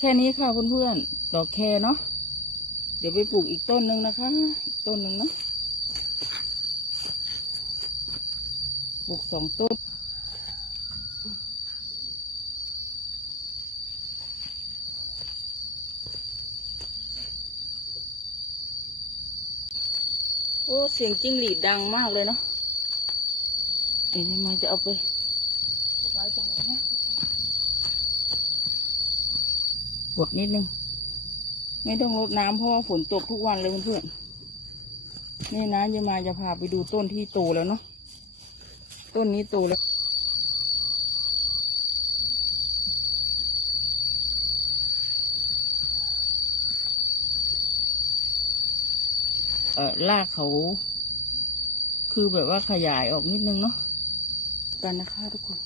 แค่นี้ค่ะเพื่อนๆดอกแคเนาะเดี๋ยวไปปลูกอีกต้นหนึ่งนะคะอีกต้นหนึ่งเนาะปลูกสองต้นโอ้เสียงจิ้งหรีดดังมากเลยเนาะเอ็นมาจะเอาไปไว้ตรงนี้นะ กดนิดนึง ไม่ต้องรดน้ำเพราะว่าฝนตกทุกวันเลยเพื่อนๆนี่นะจะมาจะพาไปดูต้นที่โตแล้วเนาะต้นนี้โตแล้วเออรากเขา คือแบบว่าขยายออกนิดนึงเนาะกันนะคะทุกคน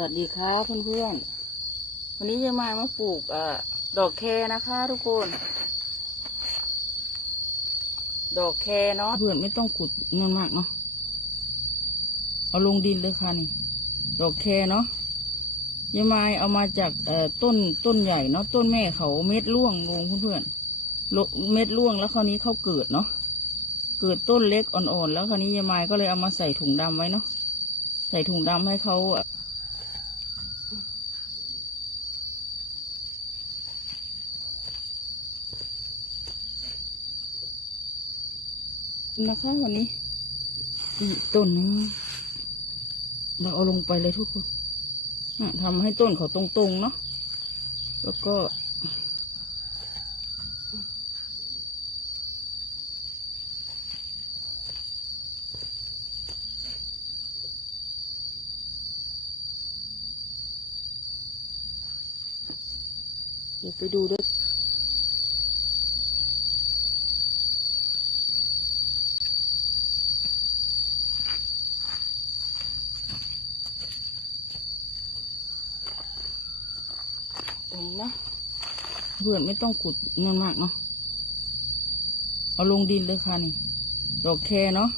วัสดีครับเพื่อนๆ วันนี้จะมามาปลูกอดอกแคนะคะทุกคน ดอกแคเนาะเพื่อนไม่ต้องขุดเงินมากเนาะ เอาลงดินเลยค่ะนี่ ดอกแคเนาะยายไม้เอามาจากต้นต้นใหญ่เนาะต้นแม่เขาเม็ดร่วงลงเพื่อนๆเม็ดร่วงแล้วคราวนี้เขาเกิดเนาะเกิดต้นเล็กอ่อนๆแล้วคราวนี้ยายไม้ก็เลยเอามาใส่ถุงดำไว้เนาะใส่ถุงดำให้เขา นะคะวันนี้อีกต้นนึงเราเอาลงไปเลยทุกคนน่ะทำให้ต้นเขาตรงๆเนาะแล้วก็เดี๋ยวไปดูด้วย ตรงนี้นะเพื่อนไม่ต้องขุดเงินมากเนาะเอาลงดินเลยค่ะนี่ ดอกแคเนาะ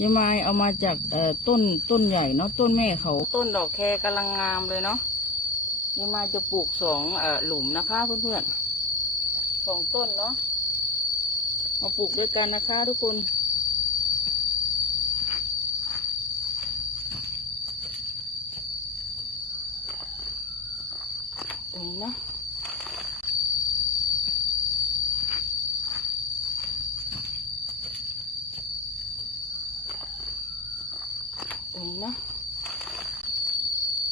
ยายไม้เอามาจากเอ่อต้นต้นใหญ่เนาะต้นแม่เขา ต้นดอกแคกำลังงามเลยเนาะยายไม้จะปลูกสองเอ่อหลุมนะคะเพื่อนๆสองต้นเนาะมาปลูกด้วยกันนะคะ ทุกคนตรงนี้นะตรงนี้นะ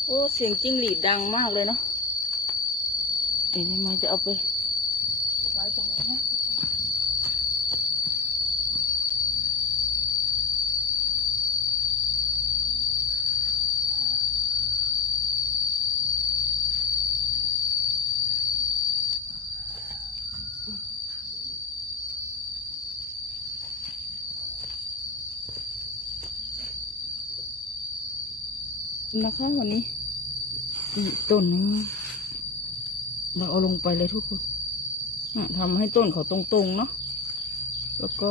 โอ้ เสียงจิ้งหรีดดังมากเลยเนาะเดี๋ยวจะมาจะเอาไปไว้ตรงนี้นะนะคะวันนี้ อีกต้นนึงเราเอาลงไปเลยทุกคนทำให้ต้นเขาตรงๆเนาะแล้วก็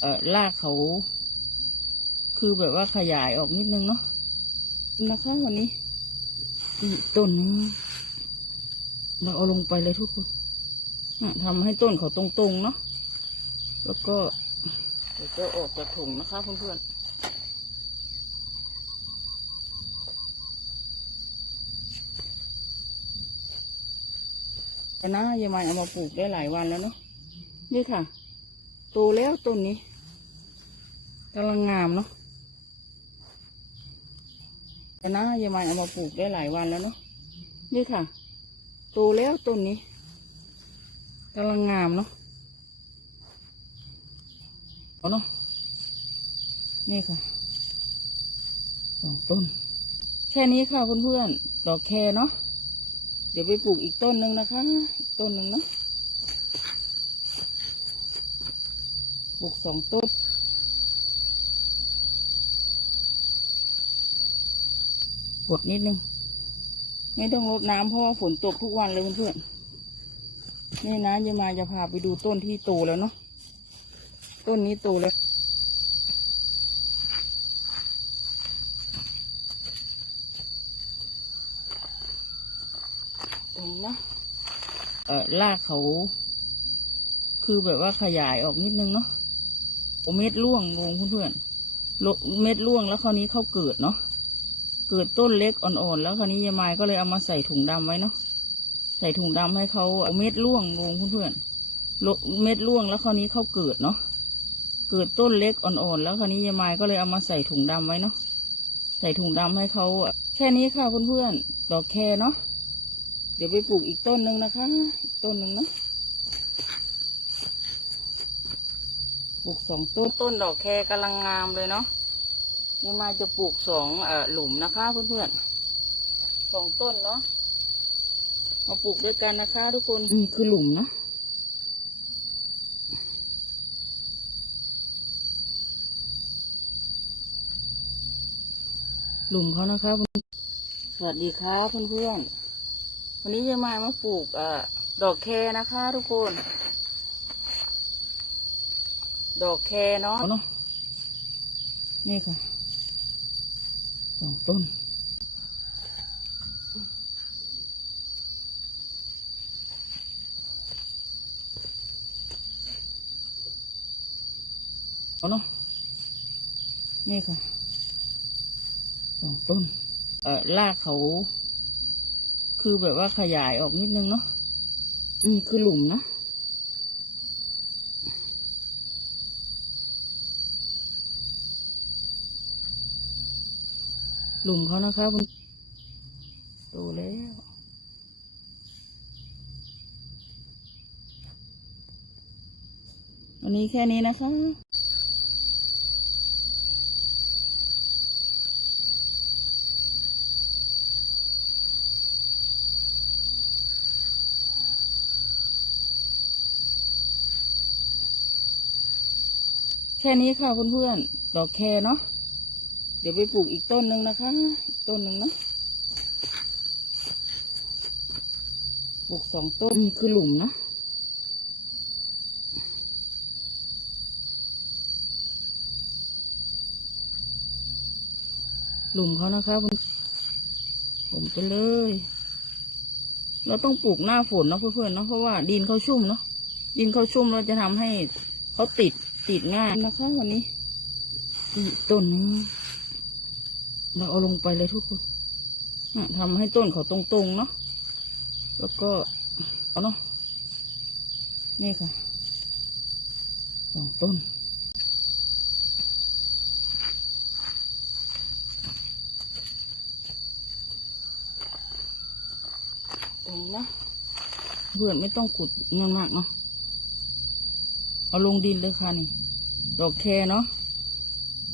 เออรากเขา คือแบบว่าขยายออกนิดนึงเนาะนะคะวันนี้อีกต้นนึงเราเอาลงไปเลยทุกคน ทำให้ต้นเขาตรงๆเนาะแล้วก็เดี๋ยวจะออกจากถุงนะคะเพื่อนๆแต่นะยายมันเอามาปลูกได้หลายวันแล้วเนาะนี่ค่ะโตแล้วต้นนี้กำลังงามเนาะแต่นะยายมันเอามาปลูกได้หลายวันแล้วเนาะนี่ค่ะโตแล้วต้นนี้ กำลังงามเนาะเอาเนาะนี่ค่ะสองต้น แค่นี้ค่ะเพื่อนๆดอกแคเนาะเดี๋ยวไปปลูกอีกต้นหนึ่งนะคะอีกต้นหนึ่งเนาะปลูกสองต้นกดนิดนึง ไม่ต้องรดน้ำเพราะว่าฝนตกทุกวันเลยเพื่อนๆ นี่นะจะมาจะพาไปดูต้นที่โตแล้วเนาะต้นนี้โตแล้ว ตรงนี้นะเออรากเขา คือแบบว่าขยายออกนิดนึงเนาะโอเม็ดร่วงลงเพื่อนๆเม็ดร่วงแล้วคราวนี้เขาเกิดเนาะเกิดต้นเล็กอ่อนๆแล้วคราวนี้ยายมายก็เลยเอามาใส่ถุงดำไว้เนาะ ใส่ถุงดำให้เขาเอาเม็ดร่วงลงเพื่อนๆเม็ดร่วงแล้วคราวนี้เขาเกิดเนาะเกิดต้นเล็กอ่อนๆแล้วคราวนี้ยายมายก็เลยเอามาใส่ถุงดำไว้เนาะใส่ถุงดำให้เขาแค่นี้ค่ะเพื่อนๆดอกแคเนาะเดี๋ยวไปปลูกอีกต้นหนึ่งนะคะอีกต้นหนึ่งเนาะปลูกสองต้นต้นดอกแคกำลังงามเลยเนาะยังมาจะปลูกสองอหลุมนะคะเพื่อนๆสองต้นเนาะ มาปลูกด้วยกันนะคะทุกคน นี่คือหลุมเนาะหลุมเขานะคะสวัสดีครับเพื่อนๆ วันนี้จะมามาปลูกเอ่อดอกแคนะคะทุกคน ดอกแคเนาะเนาะนี่ค่ะสองต้น เอาเนาะนี่ค่ะสองต้น เอ่อรากเขา คือแบบว่าขยายออกนิดนึงเนาะนี่คือหลุมนะหลุมเขานะคะคุณโตแล้ว วันนี้แค่นี้นะคะ แค่นี้ค่ะเพื่อนๆดอกแคเนาะเดี๋ยวไปปลูกอีกต้นหนึ่งนะคะ อีกต้นหนึ่งเนาะปลูกสองต้นนี่คือหลุมนะหลุมเขานะคะคุณผมไปเลย เราต้องปลูกหน้าฝนเนาะเพื่อนๆเนาะเพราะว่าดินเขาชุ่มเนาะดินเขาชุ่มเราจะทำให้เขาติด ติดง่ายนะคะวันนี้อีกต้นนึงเราเอาลงไปเลยทุกคนน่ะทำให้ต้นเขาตรงๆเนาะแล้วก็เอาเนาะนี่ค่ะสองต้นตรงนี้นะเบื่อนไม่ต้องขุดเงินมากเนาะ เอาลงดินเลยค่ะนี่ ดอกแคเนาะ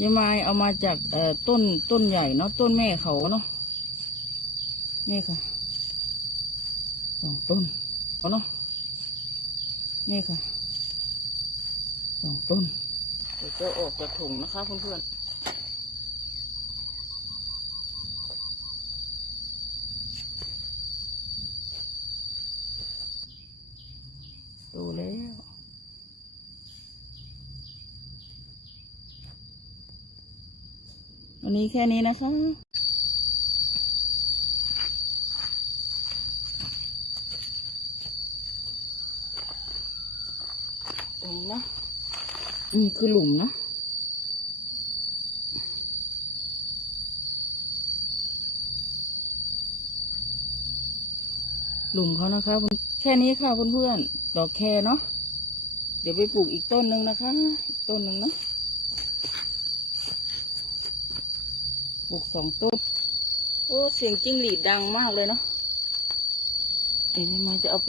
ยายไม้เอามาจากเอ่อต้นต้นใหญ่เนาะต้นแม่เขาเนาะนี่ค่ะสองต้นเอาเนาะนี่ค่ะสองต้นเดี๋ยวจะออกจากถุงนะคะเพื่อนๆดูแล้ว วันนี้แค่นี้นะคะตรงนี้นะนี่คือหลุมนะหลุมเขานะคะคุณแค่นี้ค่ะเพื่อนๆดอกแคเนาะเดี๋ยวไปปลูกอีกต้นหนึ่งนะคะ อีกต้นหนึ่งเนาะ ปลูกสองต้นโอ้ เสียงจิ้งหรีดดังมากเลยเนาะเดี๋ยวจะมาจะเอาไป